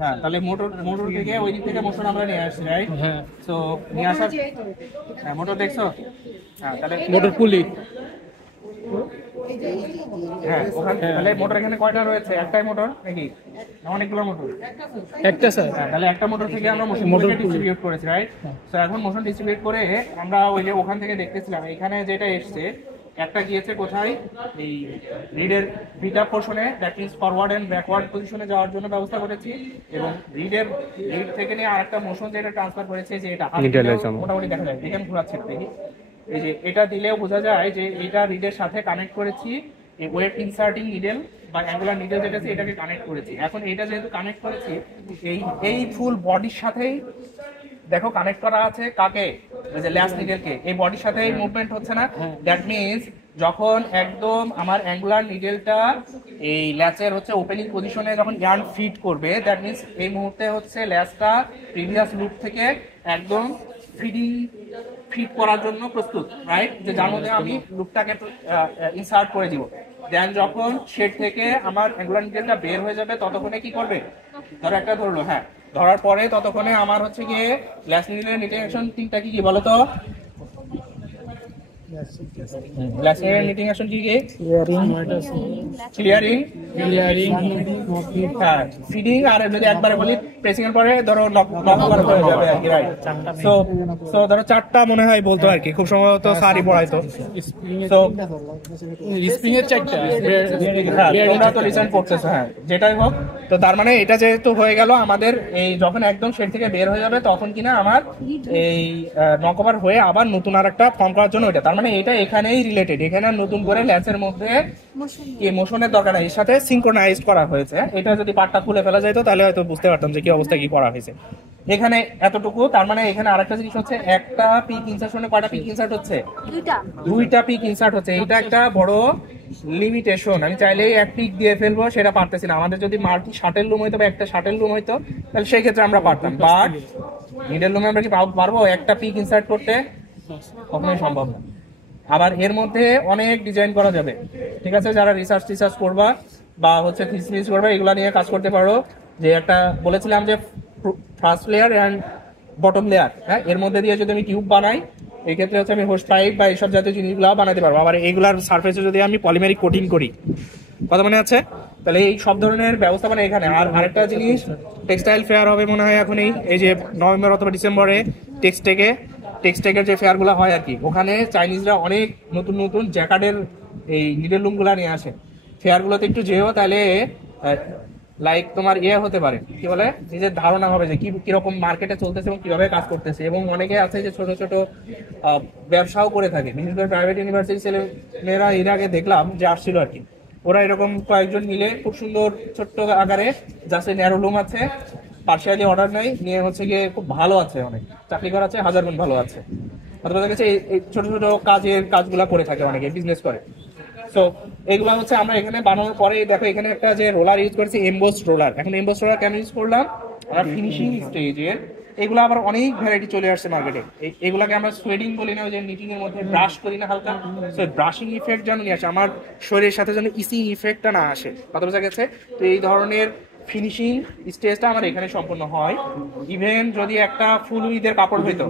হ্যাঁ, তাহলে মোটর থেকে ওই দিক থেকে মোশন আমরা নিয়ে আসছি, রাইট? হ্যাঁ। সো নিয়ে আসার, হ্যাঁ মোটর দেখছো? হ্যাঁ, তাহলে মোটর পুলি। হ্যাঁ, ওখানে তাহলে মোটর এখানে কয়টা রয়েছে? একটাই মোটর নাকি অনেকগুলো মোটর? একটা স্যার। হ্যাঁ, তাহলে একটা মোটর থেকে আমরা মোটর ডিস্ট্রিবিউট করেছি, রাইট? তো এখন মোশন ডিস্ট্রিবিউট করে আমরা ওই যে ওখান থেকে দেখতেছিলাম এখানে যেটা এসছে, একটা গিয়েছে কোথায়, এই রিডের ভিটা পোর্শনে, that means forward and backward পজিশনে যাওয়ার জন্য ব্যবস্থা করেছি, এবং রিড থেকে নিয়ে আরেকটা মোশন যেটা ট্রান্সফার করেছে, যে এটা মোটামুটি দেখা যায়, দেখেন ঘোরাচ্ছে দেখি, এই যে এটা দিলেও বোঝা যায় যে এটা রিডের সাথে কানেক্ট করেছি, এই ওয়েট ইনসার্টিং নিডেল বা অ্যাঙ্গুলার নিডেল যেটা আছে এটাকে কানেক্ট করেছি। এখন এটা যেহেতু কানেক্ট করেছি, এই ফুল বডির সাথেই দেখো কানেক্ট করা আছে, কাকে? ওই যে ল্যাস নিডেলকে, এই বডির সাথেই মুভমেন্ট হচ্ছে না। দ্যাট মিন্স যখন একদম আমার অ্যাঙ্গুলার নিডেলটা এই ল্যাচের হচ্ছে ওপেনিং পজিশনে যখন ইয়ার্ন ফিট করবে, দ্যাট মিন্স এই মুহূর্তে হচ্ছে ল্যাচটা প্রিভিয়াস লুপ থেকে একদম ফিট করার জন্য প্রস্তুত, রাইট? যে যার মধ্যে আমি লুপটাকে ইনসার্ট করে দিব। দেন যখন শেড থেকে আমার অ্যাঙ্গুলার নিডেলটা বের হয়ে যাবে, ততক্ষণে কি করবে? ধরো একটা ধরলো, হ্যাঁ, ধরার পরে ততক্ষণে আমার হচ্ছে গিয়ে ল্যাস নিডেলের নিটিং অ্যাকশন তিনটা কি কি বলো তো? ল্যাস নিডেলের নিটিং অ্যাকশন কি কি? ক্লিয়ারিং, হ্যাঁ, ফিডিং, আর যদি একবারে বলি প্রেসিং এর পরে ধরো নক করা হয়ে যাবে আর কি, রাইট? সো ধরো চারটা মনে হয় বলতো আর কি, খুব সম্ভবত স্যারই পড়াইতো। সো স্প্রিং এর চারটা, হ্যাঁ তোমরা তো রিসেন্ট পড়তেছো, হ্যাঁ যেটাই হোক। তো তার মানে এটা যেহেতু হয়ে গেল আমাদের, এই যখন একদম শেড থেকে বের হয়ে যাবে তখন কিনা আমার এই নকওভার হয়ে আবার নতুন আর একটা ফর্ম করার জন্য এটা, তার মানে এটা এখানেই রিলেটেড, এখানে নতুন করে ল্যাচের মধ্যে এই মোশনের দরকার নাই, এর সাথে সিনক্রোনাইজড করা হয়েছে। এটা যদি পার্টটা খুলে ফেলা যেত তাহলে হয়তো বুঝতে পারতাম যে কি অবস্থা কি করা হয়েছে। এখানে এতটুকু, তার মানে এখানে আরেকটা জিনিস হচ্ছে, একটা পিক ইনসার্শনে কয়টা পিক ইনসার্ট হচ্ছে? দুইটা পিক ইনসার্ট হচ্ছে। এটা একটা বড় লিমিটেশন, আমি চাইলেই এক পিক দিয়ে ফেলবো, সেটা পারতেছি না। আমাদের যদি মাল্টি শাটেল রুম হইতো বা একটা শাটেল রুম হইতো তাহলে সেই ক্ষেত্রে আমরা পারতাম, বাট মিডল রুমে আমরা কি পারবো একটা পিক ইনসার্ট করতে? কখনোই সম্ভব না। আবার এর মধ্যে অনেক ডিজাইন করা যাবে, ঠিক আছে? যারা রিসার্চ করবা বা হচ্ছে থিসিস করবা, এগুলা নিয়ে কাজ করতে পারো। যে একটা বলেছিলাম যে first layer and bottom layer, হ্যাঁ, এর মধ্যে দিয়ে যদি আমি টিউব বানাই, এই ক্ষেত্রে হচ্ছে আমি হোস্ট পাইপ বা এইসব জাতীয় জিনিসগুলো বানাতে পারবো। আবার এইগুলার সারফেসে যদি আমি পলিমেরিক কোটিং করি, কথা মনে আছে? তাহলে এই সব ধরনের ব্যবস্থাপনা এখানে। আর আরেকটা জিনিস, টেক্সটাইল ফেয়ার হবে মনে হয় এখন, এই যে নভেম্বর অথবা ডিসেম্বরে টেক্সটেকের যে ফেয়ারগুলো হয় আর কি, ওখানে চাইনিজরা অনেক নতুন নতুন জ্যাকার্ডের এই নিডেল লুমগুলো নিয়ে আসে। ফেয়ারগুলোতে একটু যেও, তাহলে লাইক তোমার হতে পারে, কি বলে, নিজের ধারণা হবে যে কিরকম মার্কেটে চলতেছে এবং কিভাবে কাজ করতেছে। এবং অনেকে আছে যে ছোট ছোট ব্যবসাও করে থাকে, বিশেষ করে প্রাইভেট ইউনিভার্সিটি ছেলে মেয়েরা এর আগে দেখলাম যে আসছিল আর কি। ওরা এরকম কয়েকজন মিলে খুব সুন্দর ছোট্ট আকারে যাচ্ছে, ন্যারো লুম আছে, পার্সিয়ালি অর্ডার নেই, নিয়ে হচ্ছে গিয়ে খুব ভালো আছে, অনেক চাকরি করা আছে, 1000 গুণ ভালো আছে। অথবা দেখেছে এই ছোট ছোট কাজগুলা করে থাকে, অনেকে বিজনেস করে। সো এগুলো হচ্ছে আমরা এখানে বানানোর পরে দেখো এখানে একটা যে রোলার ইউজ করেছি, এমবোসড রোলার। এখন এমবোসড রোলার কেন ইউজ করলাম? আমরা ফিনিশিং স্টেজের এগুলো আবার অনেক ভ্যারাইটি চলে আসছে মার্কেটে। এগুলাকে আমরা সোয়েডিং বলি না, ওই যে নিটিং এর মধ্যে ব্রাশ করি না হালকা, সো ব্রাশিং ইফেক্ট যেন নিয়ে আসে, আমার শরীরের সাথে যেন ইসিং ইফেক্টটা না আসে, কথা বোঝা গেছে? তো এই ধরনের ফিনিশিং স্টেজটা আমার এখানে সম্পন্ন হয়। ইভেন যদি একটা ফুল উইথের কাপড় হইতো,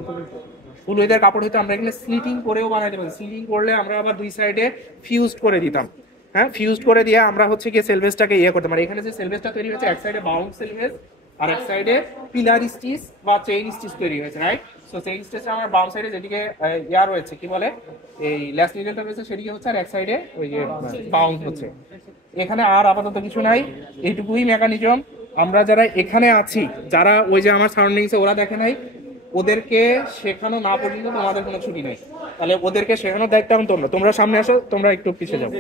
আমরা এখানে স্লিটিং করেও বানাইতে পারি। স্লিটিং করলে আমরা আবার দুই সাইডে ফিউজড করে দিতাম, হ্যাঁ, ফিউজড করে দিয়ে আমরা হচ্ছে কি সেলভেজটাকে করতে পারি। এখানে যে সেলভেজটা তৈরি হয়েছে, এক সাইডে বাউন্ড সেলভেজ আর এক সাইডে পিলার স্টিচ বা চেইন স্টিচ তৈরি হয়েছে, রাইট? সো চেইন স্টিচটা আমার বাউন্ড সাইডে যেদিকে রয়েছে, কি বলে, এই ল্যাস নিডেলটা রয়েছে সেদিকে হচ্ছে, আর এক সাইডে ওই যে বাউন্ড হচ্ছে। এখানে আর আপাতত কিছু নাই, এইটুকুই মেকানিজম। আমরা যারা এখানে আছি, যারা ওই যে আমার সারাউন্ডিংসে ওরা দেখে নাই, ওদেরকে শেখানো না পর্যন্ত তোমাদের কোনো ছুটি নেই। তাহলে ওদেরকে শেখানোর দায়িত্ব এখন তোমরা সামনে আসো, তোমরা একটু পিছিয়ে যাও।